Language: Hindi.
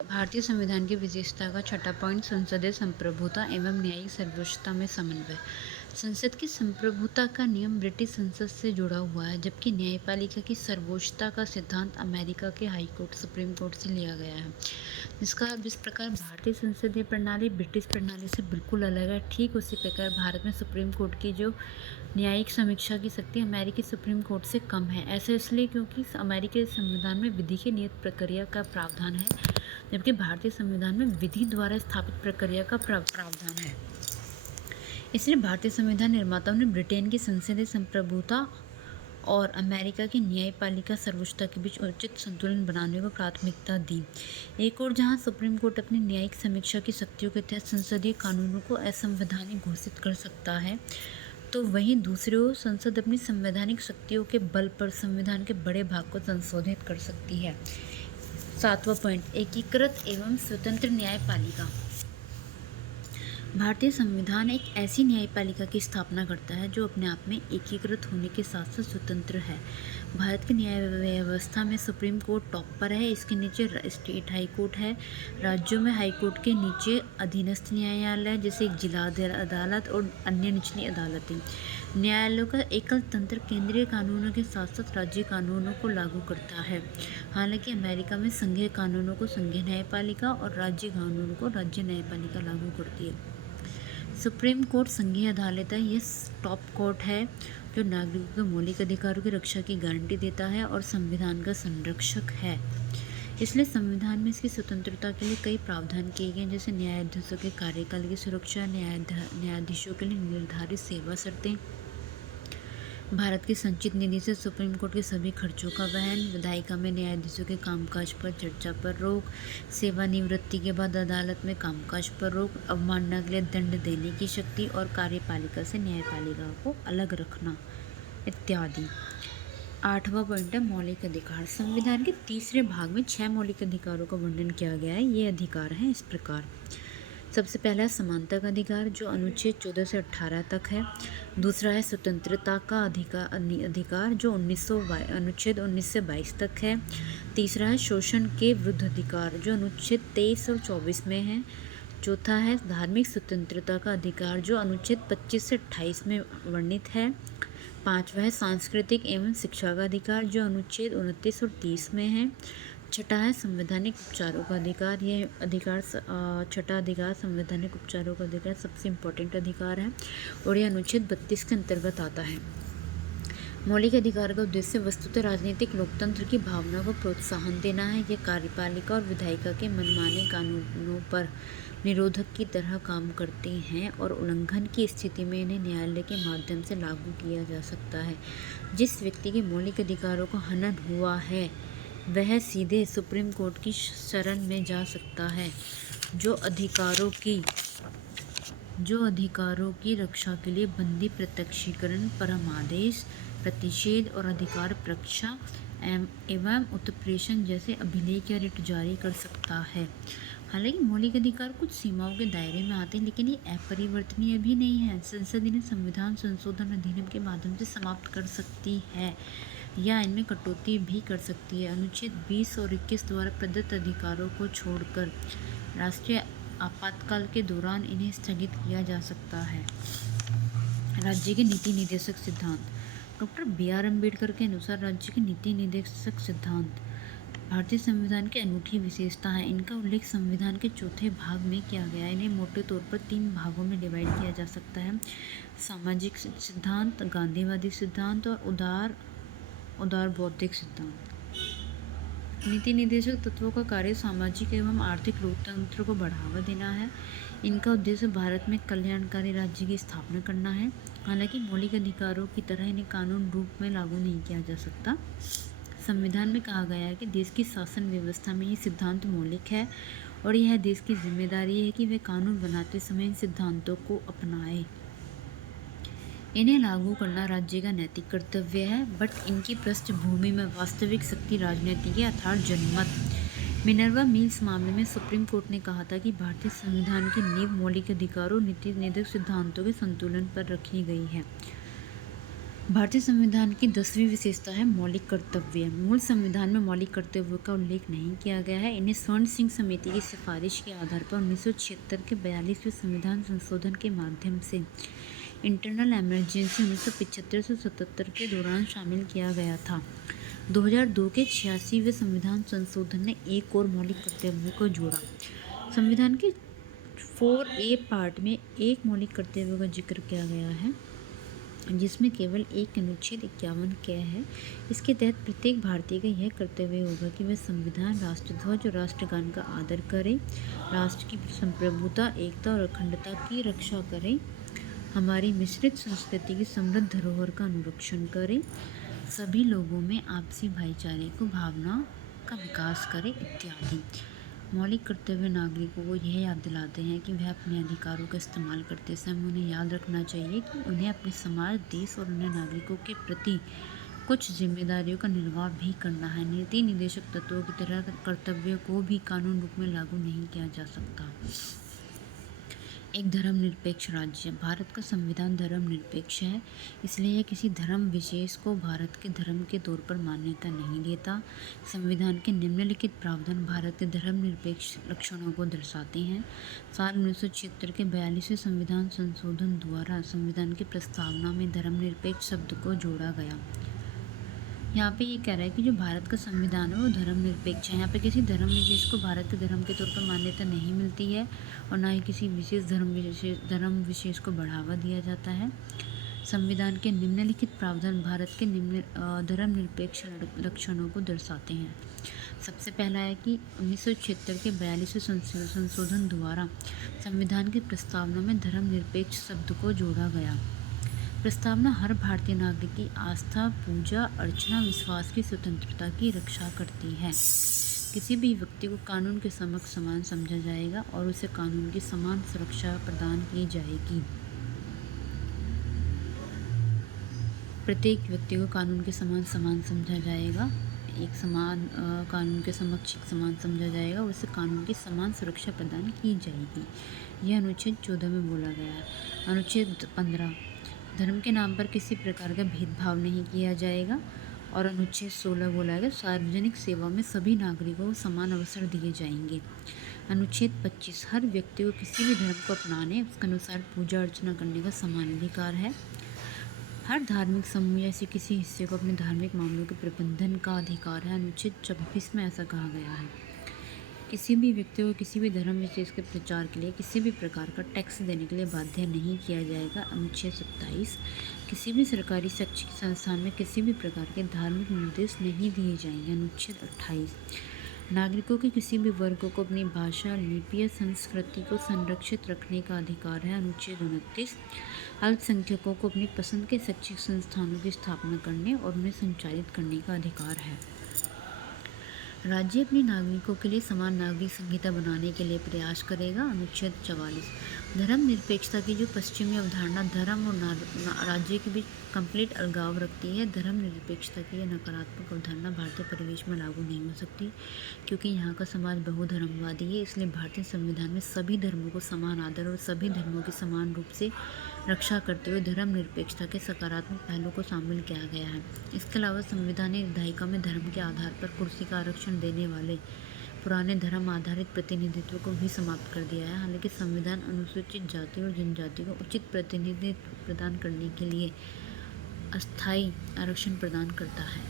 भारतीय संविधान की विशेषता का छठा पॉइंट संसदीय संप्रभुता एवं न्यायिक सर्वोच्चता में समन्वय। संसद की संप्रभुता का नियम ब्रिटिश संसद से जुड़ा हुआ है, जबकि न्यायपालिका की सर्वोच्चता का सिद्धांत अमेरिका के हाई कोर्ट सुप्रीम कोर्ट से लिया गया है। जिस प्रकार भारतीय संसदीय प्रणाली ब्रिटिश प्रणाली से बिल्कुल अलग है, ठीक उसी प्रकार भारत में सुप्रीम कोर्ट की जो न्यायिक समीक्षा की शक्ति अमेरिकी सुप्रीम कोर्ट से कम है। ऐसा इसलिए क्योंकि अमेरिकी संविधान में विधि की नियत प्रक्रिया का प्रावधान है, जबकि भारतीय संविधान में विधि द्वारा स्थापित प्रक्रिया का प्रावधान है। इसलिए भारतीय संविधान निर्माताओं ने ब्रिटेन की संसदीय संप्रभुता और अमेरिका की न्यायपालिका सर्वोच्चता के बीच उचित संतुलन बनाने को प्राथमिकता दी। एक और जहां सुप्रीम कोर्ट अपनी न्यायिक समीक्षा की शक्तियों के तहत संसदीय कानूनों को असंवैधानिक घोषित कर सकता है, तो वहीं दूसरी ओर संसद अपनी संवैधानिक शक्तियों के बल पर संविधान के बड़े भाग को संशोधित कर सकती है। 7वां पॉइंट, एकीकृत एवं स्वतंत्र न्यायपालिका। भारतीय संविधान एक ऐसी न्यायपालिका की स्थापना करता है जो अपने आप में एकीकृत होने के साथ साथ स्वतंत्र है। भारत की न्याय व्यवस्था में सुप्रीम कोर्ट टॉप पर है, इसके नीचे स्टेट हाई कोर्ट है, राज्यों में हाई कोर्ट के नीचे अधीनस्थ न्यायालय जैसे एक जिला अदालत और अन्य निचली अदालतें। न्यायालयों का एकल तंत्र केंद्रीय कानूनों के साथ साथ राज्य कानूनों को लागू करता है। हालांकि अमेरिका में संघीय कानूनों को संघीय न्यायपालिका और राज्य कानूनों को राज्य न्यायपालिका लागू करती है। सुप्रीम कोर्ट संघीय अदालत है, यह टॉप कोर्ट है जो नागरिकों के मौलिक अधिकारों की रक्षा की गारंटी देता है और संविधान का संरक्षक है। इसलिए संविधान में इसकी स्वतंत्रता के लिए कई प्रावधान किए गए, जैसे न्यायाधीशों के कार्यकाल की सुरक्षा, न्यायाधीशों के लिए निर्धारित सेवा शर्तें, भारत की संचित निधि से सुप्रीम कोर्ट के सभी खर्चों का वहन, विधायिका में न्यायाधीशों के कामकाज पर चर्चा पर रोक, सेवानिवृत्ति के बाद अदालत में कामकाज पर रोक, अवमानना के लिए दंड देने की शक्ति और कार्यपालिका से न्यायपालिका को अलग रखना इत्यादि। 8वां पॉइंट है मौलिक अधिकार। संविधान के तीसरे भाग में 6 मौलिक अधिकारों का वर्णन किया गया है। ये अधिकार हैं इस प्रकार। सबसे पहला है समानता का अधिकार जो अनुच्छेद 14 से 18 तक है। दूसरा है स्वतंत्रता का अधिकार जो अनुच्छेद 19 से 22 तक है। तीसरा है शोषण के विरुद्ध अधिकार जो अनुच्छेद 23 और 24 में है। चौथा है धार्मिक स्वतंत्रता का अधिकार जो अनुच्छेद 25 से 28 में वर्णित है। पांचवा है सांस्कृतिक एवं शिक्षा का अधिकार जो अनुच्छेद 29 और 30 में है। छठा है संवैधानिक उपचारों का अधिकार। यह अधिकार छठा अधिकार संवैधानिक उपचारों का अधिकार सबसे इम्पोर्टेंट अधिकार है और यह अनुच्छेद 32 के अंतर्गत आता है। मौलिक अधिकार का उद्देश्य वस्तुतः राजनीतिक लोकतंत्र की भावना को प्रोत्साहन देना है। यह कार्यपालिका और विधायिका के मनमाने कानूनों पर निरोधक की तरह काम करते हैं और उल्लंघन की स्थिति में इन्हें न्यायालय के माध्यम से लागू किया जा सकता है। जिस व्यक्ति के मौलिक अधिकारों का हनन हुआ है वह सीधे सुप्रीम कोर्ट की शरण में जा सकता है, जो अधिकारों की रक्षा के लिए बंदी प्रत्यक्षीकरण, परमादेश, प्रतिषेध और अधिकार परीक्षा एवं उत्प्रेषण जैसे अभिलेख या रिट जारी कर सकता है। हालांकि मौलिक अधिकार कुछ सीमाओं के दायरे में आते हैं, लेकिन ये अपरिवर्तनीय भी नहीं है। संसद इन्हें संविधान संशोधन अधिनियम के माध्यम से समाप्त कर सकती है या इनमें कटौती भी कर सकती है। अनुच्छेद 20 और 21 द्वारा प्रदत्त अधिकारों को छोड़कर राष्ट्रीय आपातकाल के दौरान इन्हें स्थगित किया जा सकता है। राज्य के नीति निर्देशक सिद्धांत। डॉक्टर BR अम्बेडकर के अनुसार राज्य के नीति निर्देशक सिद्धांत भारतीय संविधान की अनूठी विशेषता है। इनका उल्लेख संविधान के चौथे भाग में किया गया है। इन्हें मोटे तौर पर 3 भागों में डिवाइड किया जा सकता है: सामाजिक सिद्धांत, गांधीवादी सिद्धांत और उदार बौद्धिक सिद्धांत। नीति निर्देशक तत्वों का कार्य सामाजिक एवं आर्थिक लोकतंत्र को बढ़ावा देना है। इनका उद्देश्य भारत में कल्याणकारी राज्य की स्थापना करना है। हालांकि मौलिक अधिकारों की तरह इन्हें कानून रूप में लागू नहीं किया जा सकता। संविधान में कहा गया है कि देश की शासन व्यवस्था में ये सिद्धांत मौलिक है और यह देश की जिम्मेदारी है कि वे कानून बनाते समय इन सिद्धांतों को अपनाए। इन्हें लागू करना राज्य का नैतिक कर्तव्य है, बट इनकी पृष्ठभूमि में वास्तविक शक्ति राजनीति या अर्थात जनमत। मिनर्वा मिल्स मामले में सुप्रीम कोर्ट ने कहा था कि भारतीय संविधान की नींव मौलिक अधिकारों नीति निर्देशक सिद्धांतों के संतुलन पर रखी गई है। भारतीय संविधान की 10वीं विशेषता है मौलिक कर्तव्य। मूल संविधान में मौलिक कर्तव्यों का उल्लेख नहीं किया गया है। इन्हें स्वर्ण सिंह समिति की सिफारिश के आधार पर 1976 के 42वें संविधान संशोधन के माध्यम से इंटरनल इमरजेंसी 1975 से 77 के दौरान शामिल किया गया था। 2002 के 86वें संविधान संशोधन ने एक और मौलिक कर्तव्यों को जोड़ा। संविधान के 4A पार्ट में एक मौलिक कर्तव्यों का जिक्र किया गया है, जिसमें केवल एक अनुच्छेद 51 क है। इसके तहत प्रत्येक भारतीय का यह कर्तव्य होगा कि वह संविधान, राष्ट्रध्वज और राष्ट्रगान का आदर करे, राष्ट्र की संप्रभुता, एकता और अखंडता की रक्षा करे, हमारी मिश्रित संस्कृति की समृद्ध धरोहर का अनुरक्षण करे, सभी लोगों में आपसी भाईचारे को भावना का विकास करे इत्यादि। मौलिक कर्तव्य नागरिकों को यह याद दिलाते हैं कि वह अपने अधिकारों का इस्तेमाल करते समय उन्हें याद रखना चाहिए कि उन्हें अपने समाज, देश और अन्य नागरिकों के प्रति कुछ जिम्मेदारियों का निर्वाह भी करना है। नीति निर्देशक तत्वों की तरह कर्तव्यों को भी कानून रूप में लागू नहीं किया जा सकता। एक धर्मनिरपेक्ष राज्य। भारत का संविधान धर्मनिरपेक्ष है, इसलिए यह किसी धर्म विशेष को भारत के धर्म के तौर पर मान्यता नहीं देता। संविधान के निम्नलिखित प्रावधान भारत के धर्मनिरपेक्ष लक्षणों को दर्शाते हैं। साल 1976 के 42वें संविधान संशोधन द्वारा संविधान की प्रस्तावना में धर्मनिरपेक्ष शब्द को जोड़ा गया। यहाँ पे ये कह रहा है कि जो भारत का संविधान है वो धर्मनिरपेक्ष है। यहाँ पे किसी धर्म विशेष को भारत के धर्म के तौर पर मान्यता नहीं मिलती है और ना ही किसी विशेष धर्म विशेष को बढ़ावा दिया जाता है। संविधान के निम्नलिखित प्रावधान भारत के धर्मनिरपेक्ष लक्षणों को दर्शाते हैं। सबसे पहला है कि 1976 के 42वें संशोधन द्वारा संविधान की प्रस्तावना में धर्मनिरपेक्ष शब्द को जोड़ा गया। प्रस्तावना हर भारतीय नागरिक की आस्था, पूजा, अर्चना, विश्वास की स्वतंत्रता की रक्षा करती है। किसी भी व्यक्ति को कानून के समक्ष समान समझा जाएगा और उसे कानून की समान सुरक्षा प्रदान की जाएगी। प्रत्येक व्यक्ति को कानून के समान समझा जाएगा, एक समान कानून के समक्ष एक समान समझा जाएगा और उसे कानून की समान सुरक्षा प्रदान की जाएगी। यह अनुच्छेद 14 में बोला गया है। अनुच्छेद 15, धर्म के नाम पर किसी प्रकार का भेदभाव नहीं किया जाएगा। और अनुच्छेद 16 बोला गया, सार्वजनिक सेवा में सभी नागरिकों को समान अवसर दिए जाएंगे। अनुच्छेद 25, हर व्यक्ति को किसी भी धर्म को अपनाने, उसके अनुसार पूजा अर्चना करने का समान अधिकार है। हर धार्मिक समूह या किसी हिस्से को अपने धार्मिक मामलों के प्रबंधन का अधिकार है। अनुच्छेद 26 में ऐसा कहा गया है। किसी भी व्यक्ति को किसी भी धर्म विशेष के प्रचार के लिए किसी भी प्रकार का टैक्स देने के लिए बाध्य नहीं किया जाएगा। अनुच्छेद 27, किसी भी सरकारी शैक्षिक संस्थान में किसी भी प्रकार के धार्मिक निर्देश नहीं दिए जाएंगे। अनुच्छेद 28, नागरिकों के किसी भी वर्ग को अपनी भाषा, लिपि या संस्कृति को संरक्षित रखने का अधिकार है। अनुच्छेद 29, अल्पसंख्यकों को अपनी पसंद के शैक्षिक संस्थानों की स्थापना करने और उन्हें संचालित करने का अधिकार है। राज्य अपने नागरिकों के लिए समान नागरिक संहिता बनाने के लिए प्रयास करेगा। अनुच्छेद 44, धर्मनिरपेक्षता की जो पश्चिमी अवधारणा धर्म और राज्य के बीच कंप्लीट अलगाव रखती है, धर्मनिरपेक्षता की यह नकारात्मक अवधारणा भारतीय परिवेश में लागू नहीं हो सकती, क्योंकि यहाँ का समाज बहुधर्मवादी है। इसलिए भारतीय संविधान में सभी धर्मों को समान आदर और सभी धर्मों की समान रूप से रक्षा करते हुए धर्मनिरपेक्षता के सकारात्मक पहलू को शामिल किया गया है। इसके अलावा संविधान ने निर्धारिका में धर्म के आधार पर कुर्सी का आरक्षण देने वाले पुराने धर्म आधारित प्रतिनिधित्व को भी समाप्त कर दिया है। हालांकि संविधान अनुसूचित जाति और जनजाति को उचित प्रतिनिधित्व प्रदान करने के लिए अस्थायी आरक्षण प्रदान करता है।